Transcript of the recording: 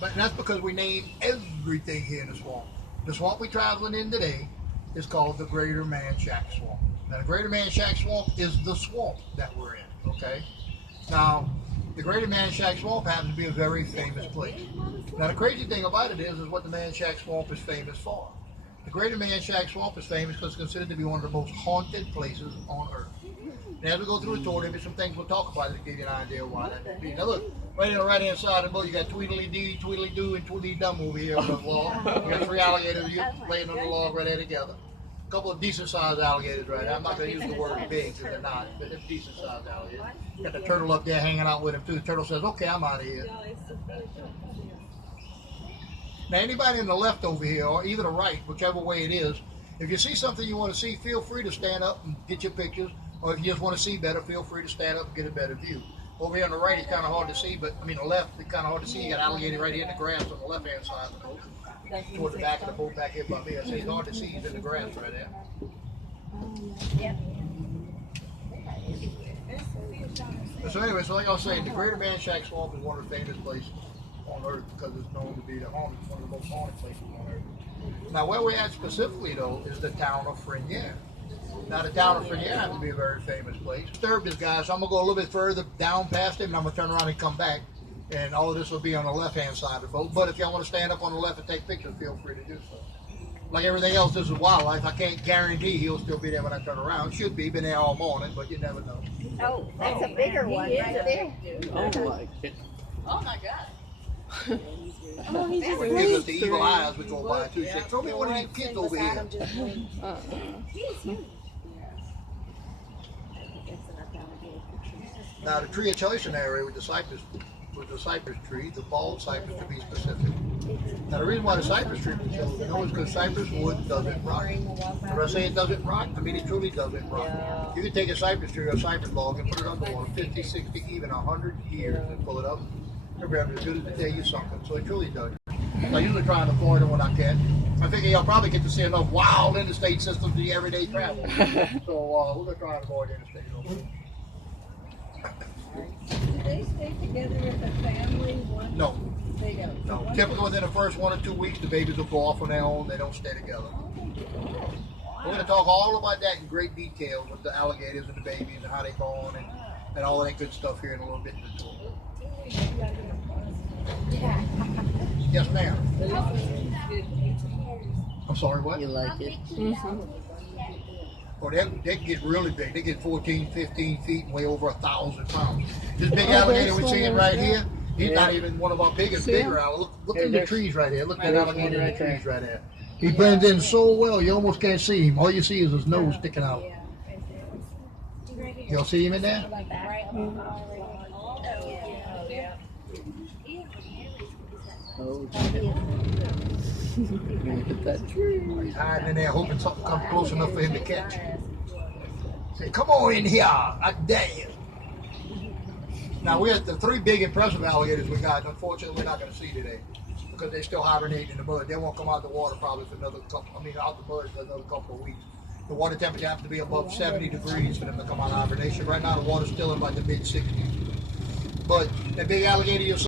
But that's because we named everything here in the swamp. The swamp we're traveling in today is called the Greater Manchac Swamp. Now, the Greater Manchac Swamp is the swamp that we're in, okay? Now, the Greater Manchac Swamp happens to be a very famous place. Now, the crazy thing about it is what the Manchac Swamp is famous for. The Greater Manchac Swamp is famous because it's considered to be one of the most haunted places on Earth. And as we go through the tour, there'll be some things we'll talk about to give you an idea of why that would be. Now look, right on the right-hand side of the boat, you got Tweedledee, Tweedledoo, and Tweedledum over here on the log. You got 3 alligators laying on the log right there together. A couple of decent-sized alligators right there. I'm not going to use the word big because they're not, but they're decent-sized alligators. Got the turtle up there hanging out with him too. The turtle says, "Okay, I'm out of here." Now, anybody on the left over here, or either the right, whichever way it is, if you see something you want to see, feel free to stand up and get your pictures. Or if you just want to see better, feel free to stand up and get a better view. Over here on the right, it's kind of hard to see, but I mean the left, it's kind of hard to see. You got alligator right here in the grass on the left-hand side of the boat. Toward the back of the boat back here by me. I say it's hard to see. He's in the grass right there. So anyway, so like I was saying, the Greater Manchac Swamp is one of the famous places on Earth because it's known to be one of the most haunted places on Earth. Now, where we're at specifically, though, is the town of Frenier. Now, the town of Frenier happens to be a very famous place. Disturb this guy, so I'm going to go a little bit further down past him, and I'm going to turn around and come back. And all of this will be on the left-hand side of the boat. But if y'all want to stand up on the left and take pictures, feel free to do so. Like everything else, this is wildlife. I can't guarantee he'll still be there when I turn around. Should be. Been there all morning, but you never know. Oh, that's a bigger one right there. Oh my God. Oh, he just Gives us the evil eyes we go by too. Say, throw me one of these kids over here. Now the tree of choice in the area with the cypress tree, the bald cypress to be specific. Now the reason why the cypress tree was chosen is because cypress wood doesn't rot. When I say it doesn't rot, I mean it truly doesn't rot. You can take a cypress tree or a cypress log and put it underwater 50, 60, even 100 years and pull it up. It'll be as good as the day you sunk it. So it truly does. I usually try and avoid it when I can. I figure y'all probably get to see enough wild interstate systems in everyday travel. So we're going to try and avoid interstate. Do they stay together as a family? No. They don't. No. Typically within the first 1 or 2 weeks, the babies will go off on their own. They don't stay together. We're going to talk all about that in great detail with the alligators and the babies and how they born and all that good stuff here in a little bit in the tour. Yes, ma'am. I'm sorry, what? You like it? Oh, they get really big. They get 14, 15 feet and weigh over 1,000 pounds. This big alligator we're seeing right here, he's not even one of our biggest, bigger alligators. Look in the trees right here. Look at that alligator in the trees right there. He blends in so well, you almost can't see him. All you see is his nose sticking out. Y'all see him in there? Oh, look at that tree. He's hiding in there, hoping something comes close enough for him to catch. Say, come on in here, I dare you. Now, we have the 3 big impressive alligators we got. Unfortunately, we're not going to see today because they're still hibernating in the mud. They won't come out of the water probably for another couple, out the mud for another couple of weeks. The water temperature has to be above 70 degrees for them to come out of hibernation. Right now, the water's still in like the mid-60s. But that big alligator you'll see